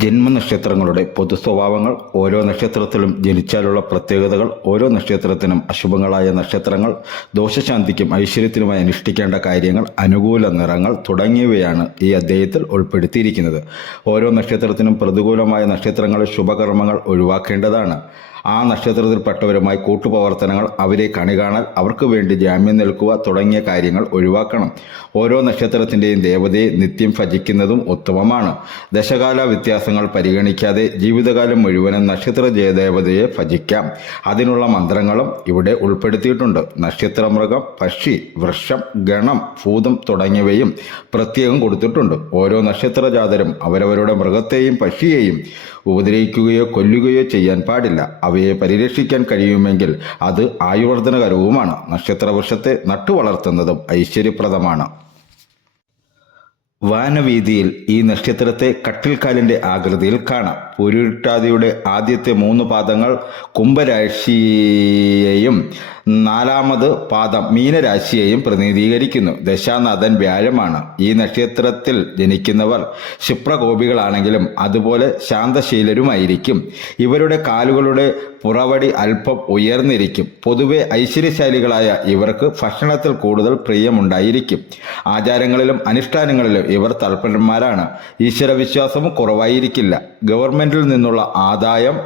ജന്മനക്ഷത്രങ്ങളുടെ പൊതുസ്വഭാവങ്ങൾ, ഓരോ നക്ഷത്രത്തിലും ജനിച്ചാലുള്ള പ്രത്യേകതകൾ, ഓരോ നക്ഷത്രത്തിനും അശുഭങ്ങളായ നക്ഷത്രങ്ങൾ, ദോഷശാന്തിക്കും ഐശ്വര്യത്തിനുമായി അനുഷ്ഠിക്കേണ്ട കാര്യങ്ങൾ, അനുകൂല നിറങ്ങൾ തുടങ്ങിയവയാണ് ഈ അധ്യായത്തിൽ ഉൾപ്പെടുത്തിയിരിക്കുന്നത്. ഓരോ നക്ഷത്രത്തിനും പ്രതികൂലമായ നക്ഷത്രങ്ങൾ, ശുഭകർമ്മങ്ങൾ ഒഴിവാക്കേണ്ടതാണ്. ആ നക്ഷത്രത്തിൽപ്പെട്ടവരുമായി കൂട്ടുപ്രവർത്തനങ്ങൾ, അവരെ കണികാണൽ, അവർക്ക് വേണ്ടി ജാമ്യം നിൽക്കുക തുടങ്ങിയ കാര്യങ്ങൾ ഒഴിവാക്കണം. ഓരോ നക്ഷത്രത്തിൻ്റെയും ദേവതയെ നിത്യം ഭജിക്കുന്നതും ഉത്തമമാണ്. ദശകാല വ്യത്യാസങ്ങൾ പരിഗണിക്കാതെ ജീവിതകാലം മുഴുവനും നക്ഷത്ര ദേവതയെ ഭജിക്കാം. അതിനുള്ള മന്ത്രങ്ങളും ഇവിടെ ഉൾപ്പെടുത്തിയിട്ടുണ്ട്. നക്ഷത്രമൃഗം, പക്ഷി, വൃക്ഷം, ഗണം, ഭൂതം തുടങ്ങിയവയും പ്രത്യേകം കൊടുത്തിട്ടുണ്ട്. ഓരോ നക്ഷത്രജാതരും അവരവരുടെ മൃഗത്തെയും പക്ഷിയെയും ഉപദ്രവിക്കുകയോ കൊല്ലുകയോ ചെയ്യാൻ പാടില്ല. അവയെ പരിരക്ഷിക്കാൻ കഴിയുമെങ്കിൽ അത് ആയുർവർദ്ധനകരവുമാണ്. നക്ഷത്രവൃക്ഷത്തെ നട്ടുവളർത്തുന്നതും ഐശ്വര്യപ്രദമാണ്. വാനവീതിയിൽ ഈ നക്ഷത്രത്തെ കട്ടിൽക്കാലിൻ്റെ ആകൃതിയിൽ കാണാം. പൂരുരുട്ടാതിയുടെ ആദ്യത്തെ 3 പാദങ്ങൾ കുംഭരാശിയെയും 4ാമത് പാദം മീനരാശിയെയും പ്രതിനിധീകരിക്കുന്നു. ദശാനാഥൻ വ്യാഴമാണ്. ഈ നക്ഷത്രത്തിൽ ജനിക്കുന്നവർ ക്ഷിപ്രകോപികളാണെങ്കിലും അതുപോലെ ശാന്തശീലരുമായിരിക്കും. ഇവരുടെ കാലുകളുടെ പുറവടി അല്പം ഉയർന്നിരിക്കും. പൊതുവെ ഐശ്വര്യശാലികളായ ഇവർക്ക് ഭക്ഷണത്തിൽ കൂടുതൽ പ്രിയമുണ്ടായിരിക്കും. ആചാരങ്ങളിലും അനുഷ്ഠാനങ്ങളിലും ഇവർ തൽപരന്മാരാണ്. ഈശ്വരവിശ്വാസവും കുറവായിരിക്കില്ല. ഗവൺമെന്റിൽ നിന്നുള്ള ആദായം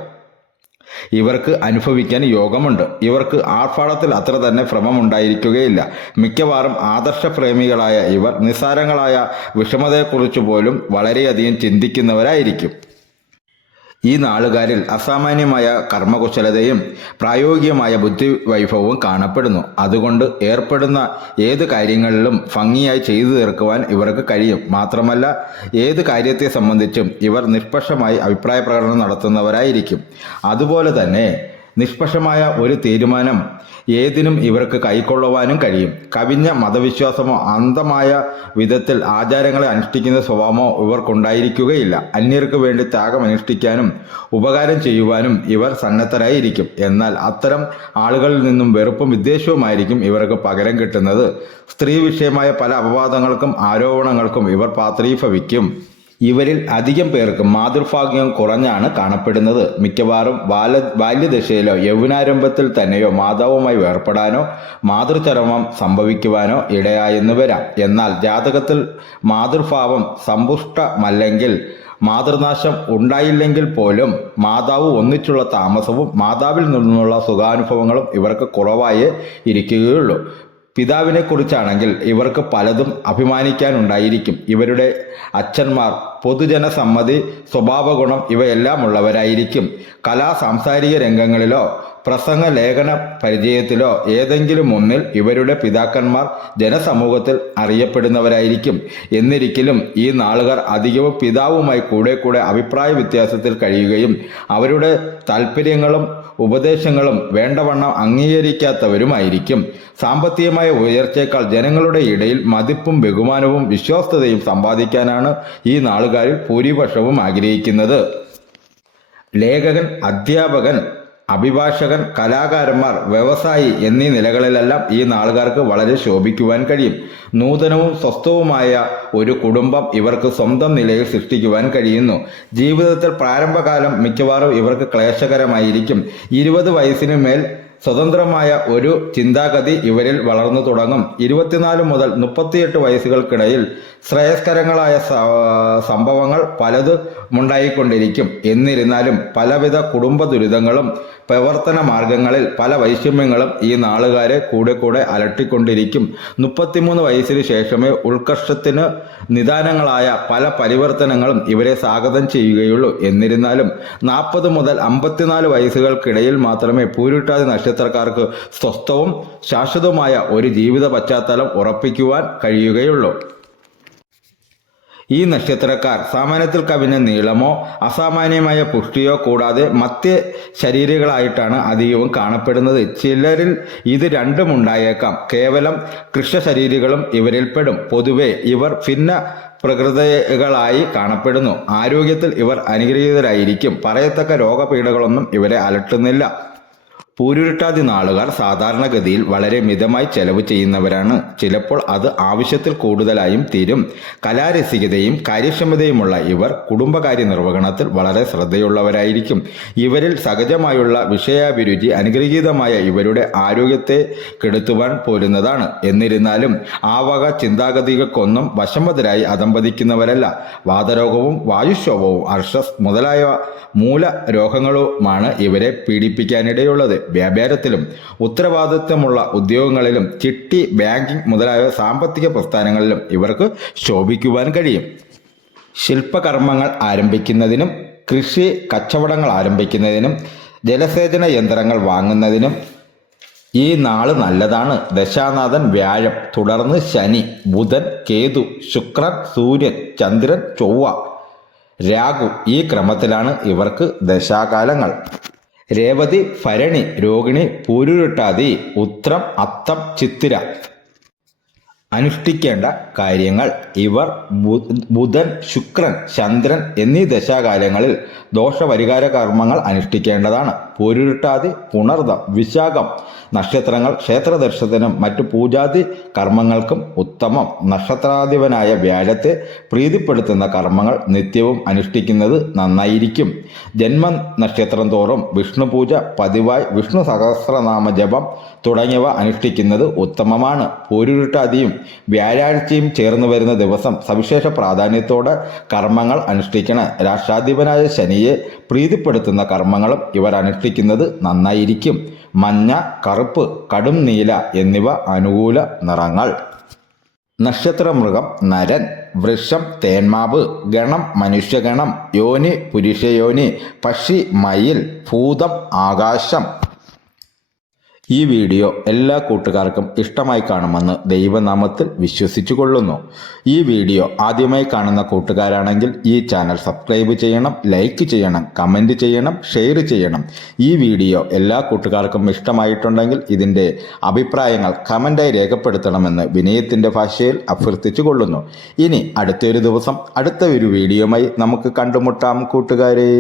ഇവർക്ക് അനുഭവിക്കാൻ യോഗമുണ്ട്. ഇവർക്ക് ആർഭാടത്തിൽ അത്ര തന്നെ ഭ്രമമുണ്ടായിരിക്കുകയില്ല. മിക്കവാറും ആദർശപ്രേമികളായ ഇവർ നിസ്സാരങ്ങളായ വിഷമതയെക്കുറിച്ച് പോലും വളരെയധികം ചിന്തിക്കുന്നവരായിരിക്കും. ഈ നാളുകാരിൽ അസാമാന്യമായ കർമ്മകുശലതയും പ്രായോഗികമായ ബുദ്ധിവൈഭവവും കാണപ്പെടുന്നു. അതുകൊണ്ട് ഏർപ്പെടുന്ന ഏത് കാര്യങ്ങളിലും ഭംഗിയായി ചെയ്തു തീർക്കുവാൻ ഇവർക്ക് കഴിയും. മാത്രമല്ല, ഏത് കാര്യത്തെ സംബന്ധിച്ചും ഇവർ നിഷ്പക്ഷമായി അഭിപ്രായ പ്രകടനം നടത്തുന്നവരായിരിക്കും. അതുപോലെ തന്നെ നിഷ്പക്ഷമായ ഒരു തീരുമാനം ഏതിനും ഇവർക്ക് കൈക്കൊള്ളുവാനും കഴിയും. കവിഞ്ഞ മതവിശ്വാസമോ അന്ധമായ വിധത്തിൽ ആചാരങ്ങളെ അനുഷ്ഠിക്കുന്ന സ്വഭാവമോ ഇവർക്കുണ്ടായിരിക്കുകയില്ല. അന്യർക്ക് വേണ്ടി ത്യാഗം അനുഷ്ഠിക്കാനും ഉപകാരം ചെയ്യുവാനും ഇവർ സന്നദ്ധരായിരിക്കും. എന്നാൽ അത്തരം ആളുകളിൽ നിന്നും വെറുപ്പും വിദ്വേഷവുമായിരിക്കും ഇവർക്ക് പകരം കിട്ടുന്നത്. സ്ത്രീ വിഷയമായ പല അപവാദങ്ങൾക്കും ആരോപണങ്ങൾക്കും ഇവർ പാത്രീഭവിക്കും. ഇവരിൽ അധികം പേർക്ക് മാതൃഭാഗ്യം കുറഞ്ഞാണ് കാണപ്പെടുന്നത്. മിക്കവാറും ബാല്യദശയിലോ യൗവനാരംഭത്തിൽ തന്നെയോ മാതാവുമായി വേർപ്പെടാനോ മാതൃചരമം സംഭവിക്കുവാനോ ഇടയായെന്ന് വരാം. എന്നാൽ ജാതകത്തിൽ മാതൃഭാവം സമ്പുഷ്ടമല്ലെങ്കിൽ, മാതൃനാശം ഉണ്ടായില്ലെങ്കിൽ പോലും മാതാവ് ഒന്നിച്ചുള്ള താമസവും മാതാവിൽ നിന്നുള്ള സുഖാനുഭവങ്ങളും ഇവർക്ക് കുറവായേ ഇരിക്കുകയുള്ളൂ. പിതാവിനെ കുറിച്ചാണെങ്കിൽ ഇവർക്ക് പലതും അഭിമാനിക്കാനുണ്ടായിരിക്കും. ഇവരുടെ അച്ഛന്മാർ പൊതുജനസമ്മതി, സ്വഭാവഗുണം ഇവയെല്ലാം ഉള്ളവരായിരിക്കും. സാംസ്കാരിക രംഗങ്ങളിലോ പ്രസംഗ ലേഖന പരിചയത്തിലോ ഏതെങ്കിലും ഒന്നിൽ ഇവരുടെ പിതാക്കന്മാർ ജനസമൂഹത്തിൽ അറിയപ്പെടുന്നവരായിരിക്കും. എന്നിരിക്കലും ഈ നാളുകാർ അധികവും പിതാവുമായി കൂടെ അഭിപ്രായ വ്യത്യാസത്തിൽ കഴിയുകയും അവരുടെ താല്പര്യങ്ങളും ഉപദേശങ്ങളും വേണ്ടവണ്ണം അംഗീകരിക്കാത്തവരുമായിരിക്കും. സാമ്പത്തികമായ ഉയർച്ചയേക്കാൾ ജനങ്ങളുടെ ഇടയിൽ മതിപ്പും ബഹുമാനവും വിശ്വാസ്യതയും സമ്പാദിക്കാനാണ് ഈ നാളുകാരിൽ ഭൂരിപക്ഷവും ആഗ്രഹിക്കുന്നത്. ലേഖകൻ, അധ്യാപകൻ, അഭിഭാഷകൻ, കലാകാരന്മാർ, വ്യവസായി എന്നീ നിലകളിലെല്ലാം ഈ നാളുകാർക്ക് വളരെ ശോഭിക്കുവാൻ കഴിയും. നൂതനവും സ്വസ്ഥവുമായ ഒരു കുടുംബം ഇവർക്ക് സ്വന്തം നിലയിൽ സൃഷ്ടിക്കുവാൻ കഴിയുന്നു. ജീവിതത്തിൽ പ്രാരംഭകാലം മിക്കവാറും ഇവർക്ക് ക്ലേശകരമായിരിക്കും. 20 വയസ്സിന് മേൽ സ്വതന്ത്രമായ ഒരു ചിന്താഗതി ഇവരിൽ വളർന്നു തുടങ്ങും. 24 മുതൽ 38 വയസ്സുകൾക്കിടയിൽ ശ്രേയസ്കരങ്ങളായ സംഭവങ്ങൾ പലതുമുണ്ടായിക്കൊണ്ടിരിക്കും. എന്നിരുന്നാലും പലവിധ കുടുംബ ദുരിതങ്ങളും പ്രവർത്തന മാർഗങ്ങളിൽ പല വൈഷമ്യങ്ങളും ഈ നാളുകാരെ കൂടെ അലട്ടിക്കൊണ്ടിരിക്കും. 33 വയസ്സിന് ശേഷമേ ഉത്കർഷത്തിന് നിദാനങ്ങളായ പല പരിവർത്തനങ്ങളും ഇവരെ സ്വാഗതം ചെയ്യുകയുള്ളൂ. എന്നിരുന്നാലും 40 മുതൽ 54 വയസ്സുകൾക്കിടയിൽ മാത്രമേ പൂരുരുട്ടാതി നക്ഷത്രക്കാർക്ക് സ്വസ്ഥവും ശാശ്വതവുമായ ഒരു ജീവിത പശ്ചാത്തലം ഉറപ്പിക്കുവാൻ കഴിയുകയുള്ളൂ. ഈ നക്ഷത്രക്കാർ സാമാന്യത്തിൽ കവിഞ്ഞ നീളമോ അസാമാന്യമായ പുഷ്ടിയോ കൂടാതെ മധ്യ ശരീരികളായിട്ടാണ് അധികവും കാണപ്പെടുന്നത്. ചിലരിൽ ഇത് രണ്ടും ഉണ്ടായേക്കാം. കേവലം കൃഷ്ണശരീരികളും ഇവരിൽപ്പെടും. പൊതുവെ ഇവർ ഭിന്ന പ്രകൃതികളായി കാണപ്പെടുന്നു. ആരോഗ്യത്തിൽ ഇവർ അനുഗ്രഹീതരായിരിക്കും. പറയത്തക്ക രോഗപീഠകളൊന്നും ഇവരെ അലട്ടുന്നില്ല. പൂരുരുട്ടാതി നാളുകാർ സാധാരണഗതിയിൽ വളരെ മിതമായി ചെലവ് ചെയ്യുന്നവരാണ്. ചിലപ്പോൾ അത് ആവശ്യത്തിൽ കൂടുതലായും തീരും. കലാരസികതയും കാര്യക്ഷമതയുമുള്ള ഇവർ കുടുംബകാര്യ നിർവഹണത്തിൽ വളരെ ശ്രദ്ധയുള്ളവരായിരിക്കും. ഇവരിൽ സഹജമായുള്ള വിഷയാഭിരുചി അനുഗ്രഹീതമായ ഇവരുടെ ആരോഗ്യത്തെ കെടുത്തുവാൻ പോരുന്നതാണ്. എന്നിരുന്നാലും ആ വക ചിന്താഗതികൾക്കൊന്നും വശംവദരായി അധംപതിക്കുന്നവരല്ല. വാതരോഗവും വായുക്ഷോഭവും അർഷസ് മുതലായ മൂലരോഗങ്ങളുമാണ് ഇവരെ പീഡിപ്പിക്കാനിടയുള്ളത്. വ്യാപാരത്തിലും ഉത്തരവാദിത്വമുള്ള ഉദ്യോഗങ്ങളിലും ചിട്ടി, ബാങ്കിംഗ് മുതലായ സാമ്പത്തിക പ്രസ്ഥാനങ്ങളിലും ഇവർക്ക് ശോഭിക്കുവാൻ കഴിയും. ശില്പകർമ്മങ്ങൾ ആരംഭിക്കുന്നതിനും കൃഷി കച്ചവടങ്ങൾ ആരംഭിക്കുന്നതിനും ജലസേചന യന്ത്രങ്ങൾ വാങ്ങുന്നതിനും ഈ നാള് നല്ലതാണ്. ദശാനാഥൻ വ്യാഴം, തുടർന്ന് ശനി, ബുധൻ, കേതു, ശുക്രൻ, സൂര്യൻ, ചന്ദ്രൻ, ചൊവ്വ, രാഹു. ഈ ക്രമത്തിലാണ് ഇവർക്ക് ദശാകാലങ്ങൾ. രേവതി, ഭരണി, രോഹിണി, പൂരുരുട്ടാതി, ഉത്രം, അത്തം, ചിത്തിര. അനുഷ്ഠിക്കേണ്ട കാര്യങ്ങൾ. ഇവർ ബുധൻ, ശുക്രൻ, ചന്ദ്രൻ എന്നീ ദശാകാലങ്ങളിൽ ദോഷപരിഹാര കർമ്മങ്ങൾ അനുഷ്ഠിക്കേണ്ടതാണ്. പൂരുരുട്ടാതി, പുണർദം, വിശാഖം നക്ഷത്രങ്ങൾ ക്ഷേത്രദർശനത്തിനും മറ്റു പൂജാതി കർമ്മങ്ങൾക്കും ഉത്തമം. നക്ഷത്രാധിപനായ വ്യാഴത്തെ പ്രീതിപ്പെടുത്തുന്ന കർമ്മങ്ങൾ നിത്യവും അനുഷ്ഠിക്കുന്നത് നന്നായിരിക്കും. ജന്മ നക്ഷത്രം തോറും വിഷ്ണുപൂജ പതിവായി വിഷ്ണു സഹസ്രനാമ ജപം തുടങ്ങിയവ അനുഷ്ഠിക്കുന്നത് ഉത്തമമാണ്. പൂരുരുട്ടാതിയും വ്യാഴാഴ്ചയും ചേർന്ന് വരുന്ന ദിവസം സവിശേഷ പ്രാധാന്യത്തോടെ കർമ്മങ്ങൾ അനുഷ്ഠിക്കണം. രാഷ്ട്രാധിപനായ ശനിയെ പ്രീതിപ്പെടുത്തുന്ന കർമ്മങ്ങളും ഇവർ അനുഷ്ഠിക്കുന്നത് നന്നായിരിക്കും. മഞ്ഞ, കറുപ്പ്, കടും നീല എന്നിവ അനുകൂല നിറങ്ങൾ. നക്ഷത്രമൃഗം നരൻ, വൃഷം തേന്മാവ്, ഗണം മനുഷ്യഗണം, യോനി പുരുഷയോനി, പക്ഷി മയിൽ, ഭൂതം ആകാശം. ഈ വീഡിയോ എല്ലാ കൂട്ടുകാർക്കും ഇഷ്ടമായി കാണുമെന്ന് ദൈവനാമത്തിൽ വിശ്വസിച്ചു കൊള്ളുന്നു. ഈ വീഡിയോ ആദ്യമായി കാണുന്ന കൂട്ടുകാരാണെങ്കിൽ ഈ ചാനൽ സബ്സ്ക്രൈബ് ചെയ്യണം, ലൈക്ക് ചെയ്യണം, കമൻറ്റ് ചെയ്യണം, ഷെയർ ചെയ്യണം. ഈ വീഡിയോ എല്ലാ കൂട്ടുകാർക്കും ഇഷ്ടമായിട്ടുണ്ടെങ്കിൽ ഇതിൻ്റെ അഭിപ്രായങ്ങൾ കമൻറ്റായി രേഖപ്പെടുത്തണമെന്ന് വിനയത്തിൻ്റെ ഭാഷയിൽ അഭ്യർത്ഥിച്ചു കൊള്ളുന്നു. ഇനി അടുത്തൊരു ദിവസം അടുത്ത ഒരു വീഡിയോയുമായി നമുക്ക് കണ്ടുമുട്ടാം കൂട്ടുകാരെ.